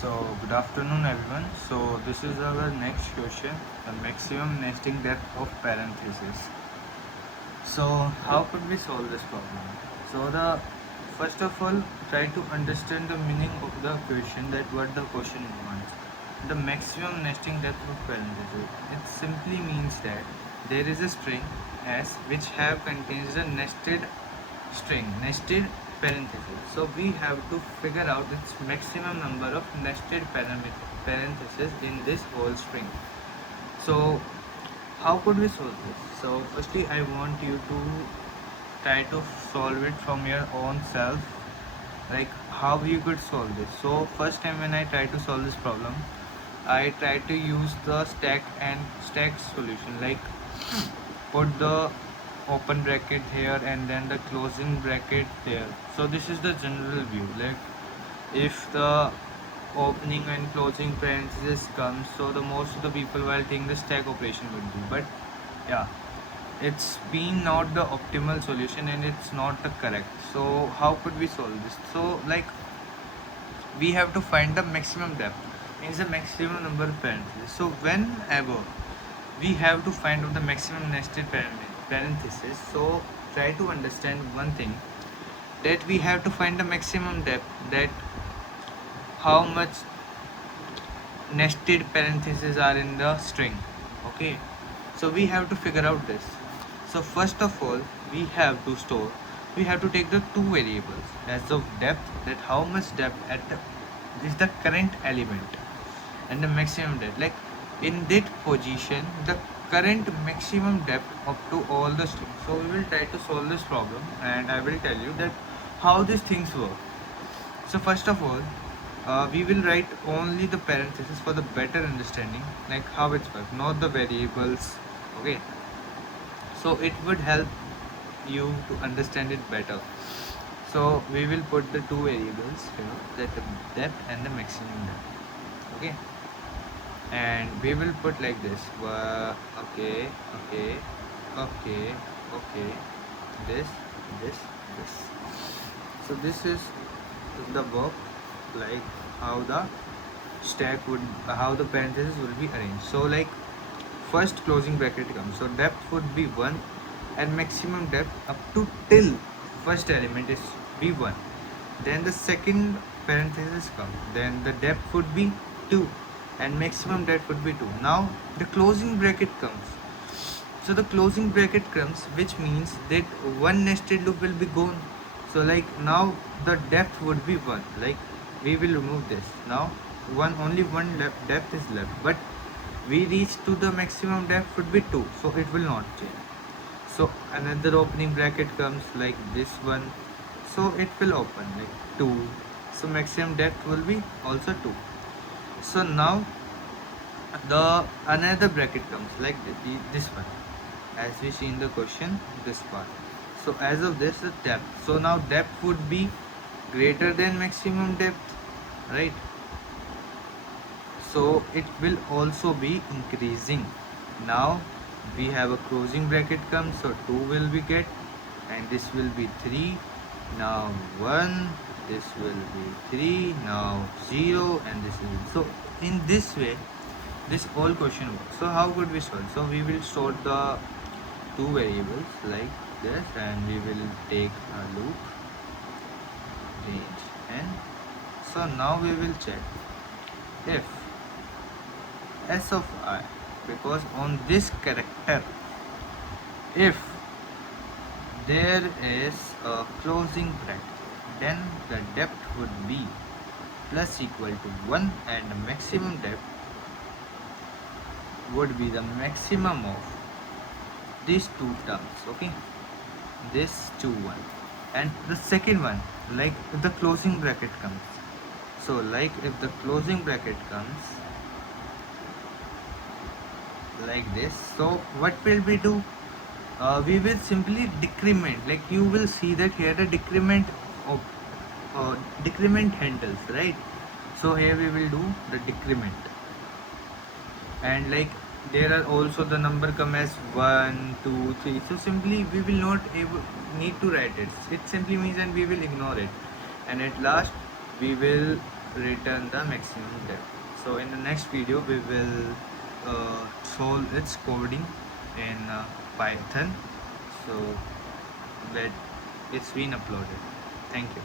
So good afternoon everyone. So this is our next question, the maximum nesting depth of parenthesis. So how could we solve this problem? So the first of all try to understand the meaning of the question, that what the question wants. The maximum nesting depth of parenthesis. It simply means that there is a string S which have contains a nested parenthesis. So we have to figure out its maximum number of nested parentheses in this whole string. So how could we solve this? So firstly I want you to try to solve it from your own self, like how you could solve this. So first time when I try to solve this problem, I try to use the stack solution, like put the open bracket here and then the closing bracket there. So this is the general view, like if the opening and closing parenthesis comes, so the most of the people will think the stack operation would be, but yeah, it's been not the optimal solution and it's not the correct. So how could we solve this? So like we have to find the maximum depth, means the maximum number of parentheses. So whenever we have to find out the maximum nested parenthesis, so try to understand one thing, that we have to find the maximum depth, that how much nested parentheses are in the string. Okay, so we have to figure out this. So first of all we have to take the two variables as of depth, that how much depth is the current element, and the maximum depth, like in that position the current maximum depth up to all the strings. So we will try to solve this problem and I will tell you that how these things work. So first of all, we will write only the parentheses for the better understanding, like how it works, not the variables. Okay, so it would help you to understand it better. So we will put the two variables here, that the depth and the maximum depth. Okay, and we will put like this. Okay, okay, okay, okay. This. So this is the work, like how the how the parentheses will be arranged. So like first closing bracket comes, so depth would be 1 and maximum depth up to till first element is b1. Then the second parenthesis comes, then the depth would be 2 and maximum depth would be 2. Now the closing bracket comes, so the closing bracket comes, which means that one nested loop will be gone. So like now the depth would be 1, like we will remove this. Now only one depth is left, but we reach to the maximum depth would be 2, so it will not change. So another opening bracket comes, like this one, so it will open like 2, so maximum depth will be also 2. So now the another bracket comes, like this one, as we see in the question, this part. So as of this, the depth, so now depth would be greater than maximum depth, right? So it will also be increasing. Now we have a closing bracket comes, so 2 will be get, and this will be 3, now 1, this will be 3, now 0, and this is so. In this way this whole question works. So how could we solve? So we will store the two variables like this, and we will take a loop range n. So now we will check if s of I, because on this character, if there is a closing bracket, then the depth would be plus equal to 1 and the maximum depth would be the maximum of these two terms. Okay, this 2 1, and the second one, like if the closing bracket comes, so like if the closing bracket comes like this, so what will we do? We will simply decrement, like you will see that here the decrement of decrement handles, right? So here we will do the decrement, and like there are also the number come as 1 2 3, so simply we will not need to write it, it simply means, and we will ignore it, and at last we will return the maximum depth. So in the next video we will solve its coding in Python. So that it's been uploaded. Thank you.